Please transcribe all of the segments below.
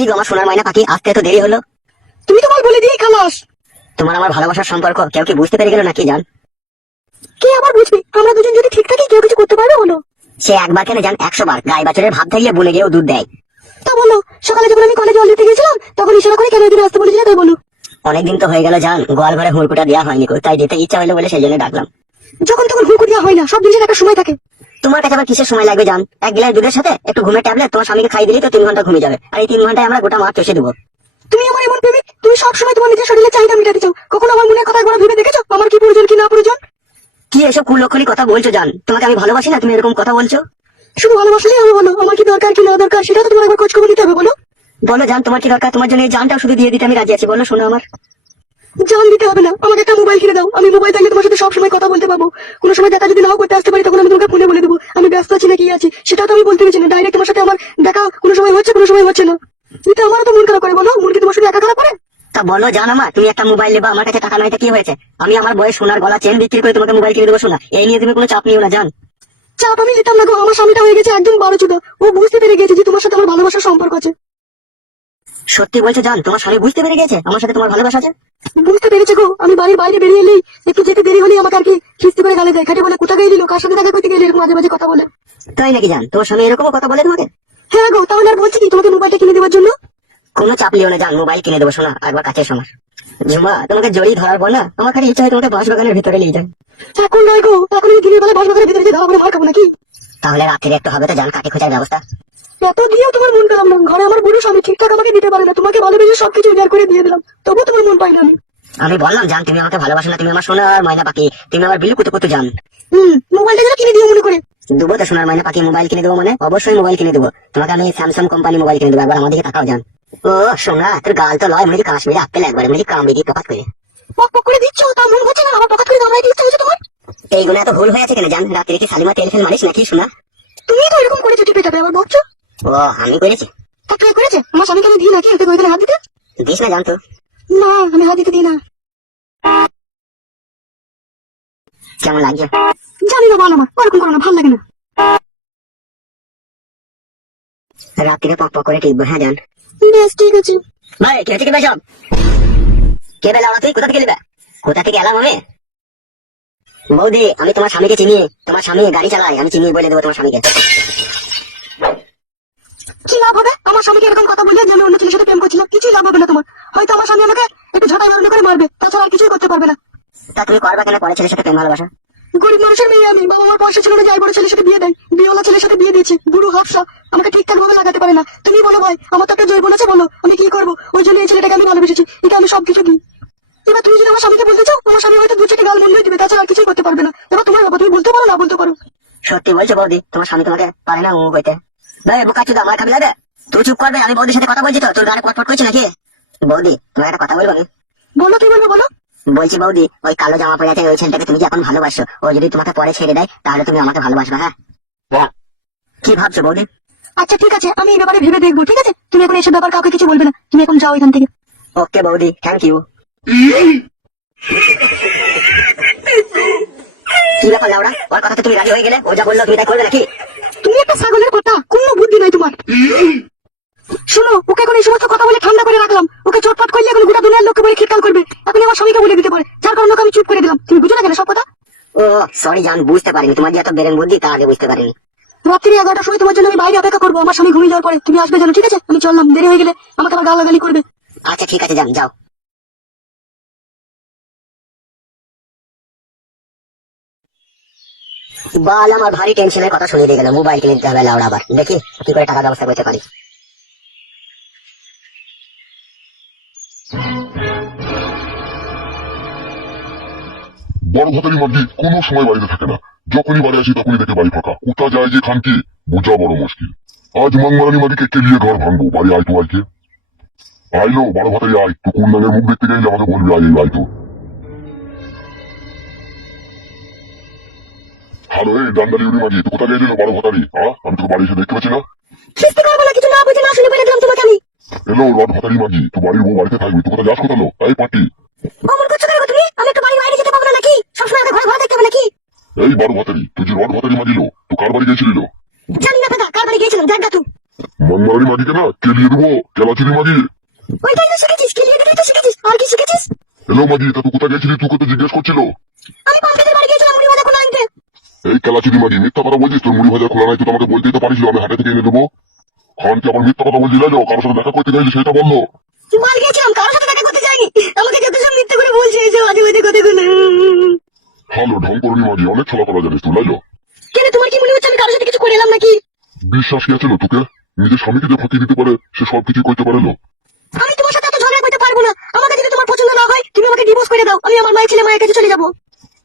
কি গো আমার সোনার ময়না পাখি? আসতে এত দেরি হলো? তুমি তো বল বলে দিয়ে খালাস। তোমার আমার ভালোবাসার সম্পর্ক কেউ কি বুঝতে পেরে গেল নাকি জান? কে আবার বুঝবে? আমরা দুজন যদি ঠিক থাকি কেউ কিছু করতে পারবে বলো। সে একবার কেন জান একশো বার গায়ে বাছরের ভাব থাকলে বলে গিয়েও দুধ দেয়। তা বলো সকালে যখন আমি কলেজে দিতে গেছিলাম তখন ইশারা করে কেন এদিন আসতে বলেছিলে তাই বলো। অনেকদিন তো হয়ে গেল জান গোয়াল ঘরে হুড়কুটা দেওয়া হয়নি তাই দিতে ইচ্ছা হলো বলে সেই জন্য ডাকলাম। যখন তখন হুকুর দেওয়া হয় না সব জিনিসের একটা সময় থাকে। তোমার কাছে আবার কিসের সময় লাগবে জান? এক গিলাস দুধের সাথে একটু ঘুমের ট্যাবলেট তোমার স্বামীকে খাই দিলেই তো তিন ঘণ্টা ঘুমিয়ে যাবে। আর এই তিন ঘন্টায় আমরা গোটা মাছ চষে দেবো। তুমি আমার এমন প্রেমিক? তুমি সবসময় তোমার নিজের শরীরে চাহিদা মেটাতে চাও। কখনো আমার মনের কথা একবার ভেবে দেখেছ? আমার কি প্রয়োজন কি না প্রয়োজন? কি এসব কুলক্ষণি কথা বলছো জান? তোমাকে আমি ভালোবাসি না? তুমি এরকম কথা বলছো? শুধু ভালোবাসলেই আমি বলো। আমার কি দরকার কি না দরকার সেটা তো তোমার একবার খোঁজ খবর নিতে হবে বলো। বলো জান তোমার কি দরকার? তোমার জন্য এই জানটাও শুধু দিয়ে দিতে আমি রাজি আছি। বলো শোনো আমার। জান দিতে হবে না। আমাকে একটা মোবাইল কিনে দাও। আমি মোবাইল থাকলে তোমার সাথে সবসময় কথা বলতে পাবো। কোনো সময় দেখা যদি নাও করতে আসতে পারি তখন আমি তোমাকে ফোনে বলে দেবো। আমি ব্যস্ত আছি না কি আছি সেটা তো আমি বলতে পারছি না। ডাইরেক্ট তোমার সাথে আমার দেখা কোনো সময় হচ্ছে কোনো সময় হচ্ছে না। এটা আমারও তো মন খারাপ করে বলো। মন কি তোমার সাথে একা খারাপ করে? তা বলো জানো মা তুমি একটা মোবাইল নেবা আমার কাছে টাকা নয়তো কি হয়েছে? আমি আমার বয়স সোনার গলা চেন বিক্রি করে তোমাকে মোবাইল কিনে দেবো শোনা এই নিয়ে তুমি কোনো চাপ নিও না জান। চাপ আমি নিতাম না গো। আমার স্বামীটা হয়ে গেছে একদম বারো চুদা ও বুঝতে পেরে গেছে যে তোমার সাথে আমার ভালোবাসার সম্পর্ক আছে। সত্যি বলছো জান তোমার স্বামী বুঝতে পেরে গেছে? আমার সাথে তোমার ভালোবাসা আছে? বুঝতে পেরেছে গো আমি বাড়ির বাইরে বেরিয়ে এলেই একটু যেতে দেরি হলেই আমাকে আর কি খিস্তি করে গালে দেয়। খাটে বলে কোথা গিয়ে দিল কার সাথে দেখা করতে গেলে? এরকম মাঝে মাঝে কথা বলে। তাই নাকি জান? তোমার স্বামী এরকমও কথা বলে তোমাকে? হ্যাঁ গো তাহলে আর বলছি কি তোমাকে মোবাইলটা কিনে দেওয়ার জন্য? কোনো চাপ লিও না জান মোবাইল কিনে দেবো শোনা একবার কাছে শোনা ঝুমা তোমাকে জড়িয়ে ধরার পর না আমার খালি ইচ্ছা হয় তোমাকে বাঁশ বাগানের ভিতরে নিয়ে যান এখন নয় গো এখন আমি দিনের বেলা বাসবাগানের ভিতরে যে করে মার খাব নাকি? তাহলে রাত্রে একটু হবে তো জান কাটি খোঁজার ব্যবস্থা। এত দিয়েও তোমার মন খারাপ না ঘরে আমার বুড়ো স্বামী ঠিকঠাক আমাকে দিতে পারে না। তোমাকে ভালোবেসে সবকিছু উজাড় করে দিয়ে দিলাম তবুও তোমার মন পাই না আমি আমি বললাম জান তুমি আমাকে ভালোবাসো না তুমি আমার সোনার ময়না পাখি তুমি আমার বিলু কুতু কুতু জান। হুম মোবাইলটা যেন কিনে দিও মনে করে। দেবো তো সোনার ময়না পাখি মোবাইল কিনে দেবো মানে? অবশ্যই মোবাইল কিনে দেবো। তোমাকে আমি স্যামসাং কোম্পানি মোবাইল কিনে দেবো একবার আমাদেরকে তাকাও জান। ও সোনা তোর গাল তো লয় মনে কাশ্মীরে আপেল একবার মনে কামড়ে দিয়ে পকাত করে। পক পক করে দিচ্ছ তা মন হচ্ছে না আমার পকেট করে দাম হচ্ছে তোমার। এইগুলো এত ভুল হয়েছে কেন জান? রাত্রে কি সালিমা তেল ফেল মারিস নাকি শোনা তুমি তো এরকম টিপে টাপে আবার বকছো ও আমি করেছি। তা কে করেছে? আমার স্বামীকে আমি দিই ওকে হাত দিতে? দিস না জানতো। না আমি হাত দিতে দিই না। কেমন লাগছে? জানি না বল আমার ওরকম করো না ভালো লাগে না। রাত্রিরে পক পক করে টিপবো হ্যাঁ জান। বেশ ঠিক আছে। ভাই কে থেকে বেসব কে বেলা তুই? কোথা থেকে নেবে কোথা থেকে এলাম আমি? বৌদি আমি তোমার স্বামীকে চিনি। তোমার স্বামী গাড়ি চালায় আমি চিনি বলে দেবো তোমার স্বামীকে। কি লাভ হবে? আমার স্বামীকে এরকম কথা বললে যে আমি অন্য ছেলের সাথে প্রেম করছিলাম কিছুই লাভ হবে না তোমার। হয়তো আমার স্বামী আমাকে একটু ঝাঁটাই মারলে করে মারবে তাছাড়া আর কিছুই করতে পারবে না। তা তুমি করবা কেন পরে ছেলের সাথে প্রেম ভালোবাসা? গরিব মানুষের মেয়ে আমি বাবা আমার পয়সা ছিল না যাই বড় ছেলের সাথে বিয়ে দেয় বিয়েওয়ালা ছেলের সাথে বিয়ে দিয়েছে বুড়ো হাফসা আমাকে ঠিকঠাক ভাবে লাগাতে পারে না। তুমি বলো ভাই আমার তো একটা জৈবন আছে বলো আমি কি করব? ওই জন্য এই ছেলেটাকে আমি ভালোবেসেছি এটা আমি সবকিছু দিই। এবার তুমি যদি আমার স্বামীকে বলতে চাও আমার স্বামী হয়তো দু চারটে গাল মনে দিবে তাছাড়া আর কিছুই করতে পারবে না। এবার তোমার বাবা তুমি বলতে পারো না বলতে পারো। সত্যি বলছো বৌদি তোমার স্বামী তোমাকে পারে না ও কইতে ভাই বুকা চুদা আমার খাবি যাবে তুই চুপ করবে আমি বৌদির সাথে কথা বলছি তো তোর গানে পটপট করছি নাকি? বৌদি তোমার একটা কথা বলব আমি বলো কি বলব বলো। বলছি বৌদি ওই কালো জামা পরে আছে ওই ছেলেটাকে তুমি এখন ভালোবাসো? ও যদি তোমাকে পরে ছেড়ে দেয় তাহলে তুমি আমাকে ভালোবাসবে হ্যাঁ? কি ভাবছ বৌদি? আচ্ছা ঠিক আছে আমি এই ব্যাপারে ভেবে দেখব ঠিক আছে? তুমি এখন এসব ব্যাপার কাউকে কিছু বলবে না। তুমি এখন যাও এখান থেকে। ওকে বৌদি থ্যাংক ইউ কি ব্যাপার লাউড়া ওর কথাতে তুমি রাজি হয়ে গেলে ও যা বলল তুমি তাই করবে নাকি? একটা ছাগলের কথা? কোনো বুদ্ধি নাই তোমার। শোনো ওকে এখন এই সমস্ত কথা বলে ঠান্ডা করে রাখলাম। ওকে চটপট করলে এখন গোটা দুনিয়ার লোককে বলে খিটকাল করবে। এখন আমার স্বামীকে বলে দিতে পারে যার কারণে আমি চুপ করে দিলাম। তুমি বুঝো না কেন সব কথা? ও সরি জান বুঝতে পারিনি। তোমার যে এত বেরেন বুদ্ধি তা আগে বুঝতে পারিনি। রাত্রি এগারোটার সময় তোমার জন্য আমি বাইরে অপেক্ষা করব। আমার স্বামী ঘুমিয়ে যাওয়ার পরে। তুমি আসবে জানো ঠিক আছে? আমি চললাম। দেরি হয়ে গেলে আমাকে আবার গালাগালি করবে। আচ্ছা ঠিক আছে যান যাও। বাল আমার ভারী টেনশনের কথা শুনিয়ে দিয়ে গেল। মোবাইল কিনে দিতে হবে লাউড়া আবার দেখি কি করে টাকা ব্যবস্থা করতে পারি। বড় ভাতারি মাগি কোনো সময় বাড়িতে থাকে না। যখনই বাড়ি আসি তখনই দেখে বাড়ি ফাঁকা। কোথা যায় যে খানকি বোঝা বড় মুশকিল। আজ মাংমারানি মাগিকে কেলিয়ে ঘর ভাঙবো? বাড়ি আয় তো আইকে আইলো বড় ভাতারি আয়। তো কোন নামের মুখ দেখতে গেলে আমাকে বলবি, আয় আয় তো হ্যালো এই ডান্ডালি উড়ি মাগি তো কোথা গিয়েছিল বড় ভাতারি হ্যাঁ আমি তোকে বাড়ি এসে দেখতে পাচ্ছি না? খিস্তি করব না কিছু না বুঝে না শুনে বলে দিলাম তোমাকে আমি। এলো রড ভাতারি মাগি তো বাড়ির বউ বাড়িতে থাকবি তো কোথা যাস কোথালো? এই পার্টি অমন করছ কেন তুমি? আমি একটু বাড়ি বাইরে যেতে পারব না নাকি? সবসময় আমাকে ঘরে ঘরে দেখতে হবে নাকি? এই বড় ভাতারি তুই যে রড ভাতারি মাগিলো তো কার বাড়ি গেছিলিল জানি না দাদা কার বাড়ি গিয়েছিলাম দেখ তুই। মনমারানি মাগিকে না কেলিয়ে দেবো কেলাচুরি মাগি ওইটাই তো শিখেছিস কেলিয়ে দিতে তো শিখেছিস আর কি শিখেছিস? হ্যালো মাগি তা তুই কোথায় গেছিলি তুই কোথায় জিজ্ঞেস করছিল। আমি পাম্পিদের বাড়ি গিয়েছিলাম মুড়ি ভাজা খোলা এই কেলাচুরি মাগি মিথ্যা কথা বলছিস তোর মুড়ি ভাজা খোলা নাই তুই তো আমাকে বলতেই তো পারিস আমি হাটে থেকে এনে দেবো। খান কি আবার মিথ্যা কথা বলছি লাইলো কারোর সাথে দেখা করতে গেলি সেটা বলল মাল গিয়েছিলাম কারোর সাথে দেখা করতে যাইনি। আমাকে যত সব মিথ্যে করে বলছে এই যে আজে বাজে কথাগুলো। ভালো ঢং করবি মাগি অনেক ছলা করা জানিস তুই লাইলো কেন তোমার কি মনে হচ্ছে আমি কারোর সাথে কিছু করে এলাম নাকি? বিশ্বাস কি আছে না তোকে? নিজের স্বামীকে যে ফাঁকি দিতে পারে সে সব কিছু করতে পারে না আমি তোমার সাথে এত ঝগড়া করতে পারব না। আমাকে যদি তোমার পছন্দ না হয় তুমি আমাকে ডিভোর্স করে দাও আমি আমার মায়ের ছেলে মায়ের কাছে চলে যাব।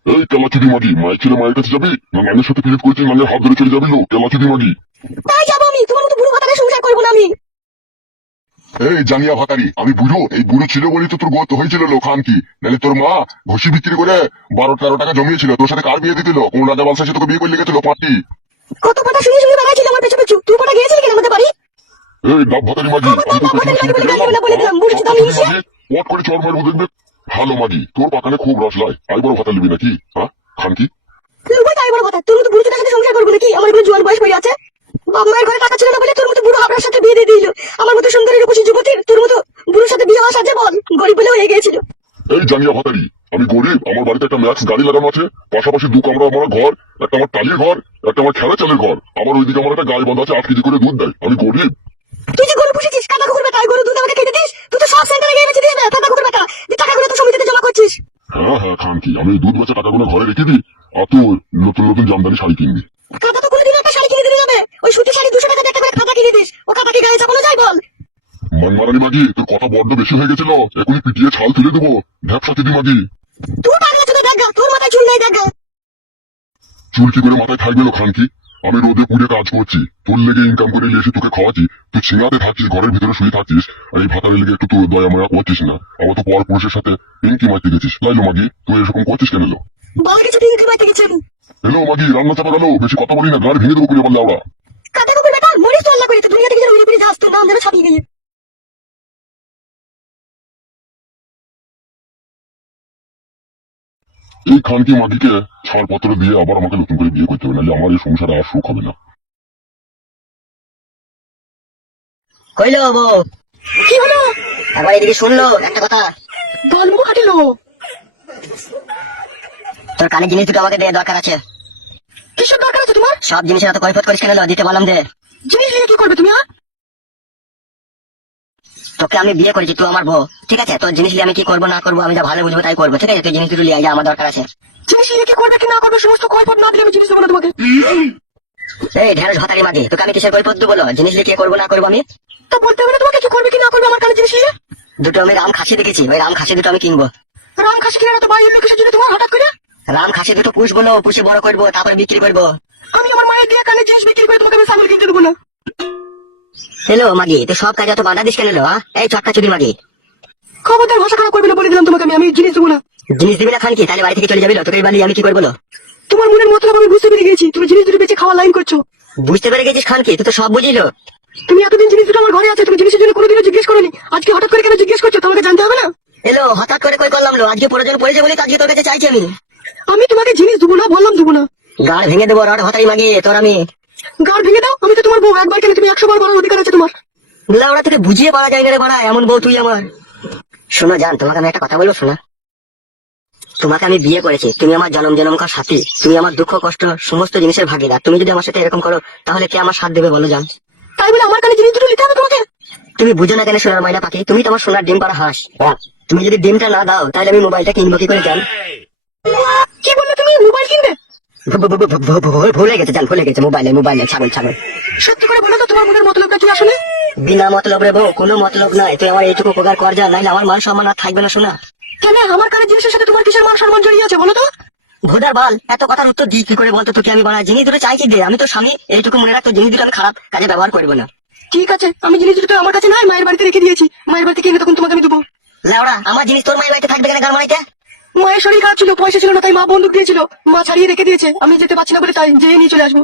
এই কেলাচুরি মাগি? মায়ের ছেলে মায়ের কাছে যাবি? না নানের সাথে পিরিত করেছিস নানের হাত ধরে চলে যাবি লো কেলাচুরি মাগি? তাই যাব আমি। তোমার মতো বুড়ো ভাতারে সংসার করব না আমি। এই জানিয়া ভাতারি আমি বুঝো এই বুড়ো ছিল বলেই তো তোর গত হয়েছিল লো খান কি? নাহলে তোর মা ঘষি বিক্রি করে বারো তেরো টাকা জমিয়েছিল। তোর সাথে কার বিয়ে দিছিল কোন রাজা বালসা তোকে বিয়ে করে লেগেছিল পার্টি কত কথা শুনে শুনে বেড়াচ্ছিল আমার পেছু পেছু তুই কোটা গিয়েছিলি কেন আমাদের বাড়ি? এই ডাব ভাতারি মাগি আমি তো পেছনে শুনতে বলে দিলাম, করে চর মারবো দেখবে? ভালো মাগি তোর পাকানে খুব রস লাই আই বড় ভাতা নিবি নাকি? হ্যাঁ খান কি? লুবো তাই বড় কথা। তোর মতো বুড়ো সাথে সংসার করব নাকি? আমার জোয়ান বয়স হয়ে আছে? বাপ মায়ের ঘরে টাকা ছিল না বলে তোর মতো বুড়ো আপনার সাথে বিয়ে দিয়ে দিল। আমার মতো সুন্দরী রূপসী যুবতীর তোর মতো বুড়োর সাথে বিয়ে হওয়া সাজে বল। গরিব বলে হয়ে গিয়েছিল এই জানিয়া ভাতারি আমি গরিব আমার বাড়িতে একটা ম্যাক্স গাড়ি লাগানো আছে। পাশাপাশি দু কামরা আমার ঘর একটা আমার টালির ঘর একটা আমার খেলা চালের ঘর। আবার ওইদিকে আমার একটা গায়ে বান্ধা আছে আট কেজি করে দুধ দেয়। আমি গরিব। তুই যে গরু পুষেছিস কাদা কুকুর বেটা গরু দুধ আমাকে খেতে দিস তুই তো সব সেন্টারে গিয়ে বেঁচে দিয়ে কাদা কুকুর বেটা যে টাকাগুলো তো সমিতিতে জমা করছিস কি আমি দুধ বেচা টাকাগুলো ঘরে রেখে দিই? আর তুই নতুন নতুন জামদানি শাড়ি কিনবি। কাকা তো কোনোদিন একটা শাড়ি কিনে যাবে ওই সুতি শাড়ি দুশো টাকা একটা করে খাতা কিনে দিস। ও খাতা কি গায়ে চাপানো যায় বল। মনমারানি মাগি তোর কথা বড্ড বেশি হয়ে গেছিল। এখনই পিটিয়ে ছাল তুলে দেবো। ঢ্যাপসা দিদি মাগি। তুই পাগলা চোদা দেখা তোর মাথায় চুল নাই দেখা চুল কি করে মাথায় থাকবে খান কি আমি রোদে পুড়ে কাজ করছি। তোর লেগে ইনকাম করে এসে তোকে খাওয়াচ্ছি। তুই ছিঙাতে থাকছিস ঘরের ভিতরে শুয়ে থাকছিস। আর এই ভাতারে লেগে একটু তুই দয়া মায়া করছিস না। আমার তো পর পুরুষের সাথে পিঙ্কি মারতে গেছিস। লাইলো মাগি তুই এরকম করছিস কেন এলো এলো মাগি রান্না চাপা গেল। বেশি কথা বলি না গাড়ি ভেঙে দেবো কুড়ে বললে ওরা কাদা কুকুর বেটা মরিস তো আল্লাহ করে দুনিয়া থেকে উড়ে উড়ে যাস তোর নাম যেন ছাপিয়ে গিয়ে এই খানকি মাগিকে ছাড়পত্র দিয়ে আবার আমাকে নতুন করে বিয়ে করতে হবে? নাহলে আমার এই সংসারে আর সুখ হবে না। বউ কি হলো? একবার এদিকে শুনলো একটা কথা। বল মুখ হাঁটিলো তোর কানে জিনিস দুটো আমাকে দে দরকার আছে। কিসের দরকার আছে তোমার? সব জিনিসের এত কৈফত করিস কেন দিতে বললাম দে। জিনিস নিয়ে কি করবে তুমি হ্যাঁ? তোকে আমি বিয়ে করেছি তুই আমার বউ। ঠিক আছে? তোর জিনিস নিয়ে আমি কি করব না করব আমি যা ভালো বুঝব তাই করব ঠিক আছে? তুই জিনিস দুটো লিয়ে আমার দরকার আছে। জিনিস নিয়ে কি করবে কি না করবে সমস্ত না দিলে আমি জিনিস দেবো না তোমাকে। এই ঢেঁড়স মাঝে তোকে আমি কিসের দেবো বলো? জিনিস নিয়ে কি করব না করব আমি? তো বলতে হবে না তোমাকে কি করবে কি না করবে আমার কানে জিনিস নিয়ে? দুটো আমি রাম খাসি দেখেছি ওই রাম খাসি দুটো আমি কিনবো। রাম খাসি কিনে তো বাইরের লোকের জন্য তোমার হঠাৎ করে? রাম খাসি দুটো পুষবো না পুষে বড় করব তারপরে বিক্রি করব। আমি আমার মায়ের দিয়ে কানে জিনিস বিক্রি করে তোমাকে আমি সামনে কিনতে দেবো না। হ্যালো মাগি তুই সব কাজে এত বাধা দিস কেন হ্যাঁ? এই চটকা চুদির মাগি। খবরদার ভাষা খারাপ করবে না বলে দিলাম তোমাকে আমি আমি জিনিস দেবো না। জিনিস দিবি না খান কি তাহলে বাড়ি থেকে চলে যাবি তোকে বালি আমি কি করব লো? তোমার মনের মতলব আমি বুঝতে পেরে গেছি তুমি জিনিস দুটো বেঁচে খাওয়া লাইন করছ। বুঝতে পেরে গেছিস খান কি তুই তো সব বুঝিলো তুমি এতদিন জিনিস দুটো আমার ঘরে আছে তুমি জিনিসের জন্য কোনোদিনও জিজ্ঞেস করোনি। আজকে হঠাৎ করে কেন জিজ্ঞেস করছ তোমাকে জানতে হবে না? এলো হঠাৎ করে কই করলাম লো আজকে প্রয়োজন পড়েছে বলে তো আজকে তোর কাছে চাইছি আমি। আমি তোমাকে জিনিস দেবো না বললাম দেবো না। গাড় ভেঙে দেবো রড ভাতারি মাগি তোর আমি গাড় ভেঙে দাও আমি তো তোমার বউ একবার কেন তুমি একশো বার বলার অধিকার আছে তোমার। ওরা তোকে বুঝিয়ে পারা যায় না রে বাড়া এমন বউ তুই আমার। শোনো জান তোমাকে আমি একটা কথা বলব শোনা। তোমাকে আমি বিয়ে করেছি তুমি আমার জনম জনমকার সাথী তুমি আমার দুঃখ কষ্ট সমস্ত জিনিসের ভাগিদার তুমি যদি আমার সাথে এরকম করো তাহলে কে আমার সাথ দেবে বলো জান? তাই বলে আমার কানে জিনিস দুটো নিতে হবে তোমাকে? তুমি বুঝো না কেন সোনার মাইনা পাখি তুমি তো আমার সোনার ডিম পাড়া হাঁস। তুমি যদি ডিমটা না দাও তাহলে আমি মোবাইলটা কিনবো কি করে জান? কি বললে তুমি? মোবাইল কিনবে? ভুলে গেছে জান ভুলে গেছে মোবাইলে মোবাইলে ছাগল ছাগল। সত্যি করে বলো তো তোমার মনের মতলবটা কি আসলে বিনা মতলব রে বউ কোনো মতলব নাই তুই আমার এইটুকু উপকার কর যা নাইলে আমার মান সম্মান আর থাকবে না শোনা। কেন? আমার কানে জিনিসের সাথে তোমার কিসের মান সম্মান জড়িয়ে আছে বলো তো? ভোদার বাল এত কথার উত্তর দিই কি করে বলতো তোকে আমি বানা জিনিস দুটো চাইছি দে আমি তো স্বামী এইটুকু মনে রাখতো জিনিস দুটো আমি খারাপ কাজে ব্যবহার করব না। ঠিক আছে আমি জিনিস দুটো আমার কাছে নাই মায়ের বাড়িতে রেখে দিয়েছি। মায়ের বাড়িতে কিনে তখন তোমাকে আমি দেবো। লেওড়া আমার জিনিস তোর মায়ের বাড়িতে থাকবে কেন গান মারাইতে মায়ের শরীর খারাপ ছিল পয়সা ছিল না তাই মা বন্দুক দিয়েছিল। মা ছাড়িয়ে রেখে দিয়েছে আমি যেতে পারছি না বলে তাই যেয়ে নিয়ে চলে আসব।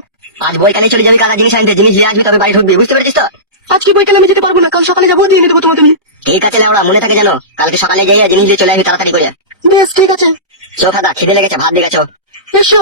আজ বইকালে চলে যাবি কাকা জিনিস আনতে জিনিস নিয়ে আসবি তবে বাড়ি ঢুকবি বুঝতে পেরেছিস তো? আজকে বইকালে আমি যেতে পারব না কাল সকালে যাব দিয়ে দেবো তোমাকে আমি। ঠিক আছে লেওড়া মনে থাকে জানো কালকে সকালে যাই জিনিস নিয়ে চলে আসবি তাড়াতাড়ি করে। বেশ ঠিক আছে। চোখ হাতা খিদে লেগেছে ভাত দিয়ে গেছো এসো।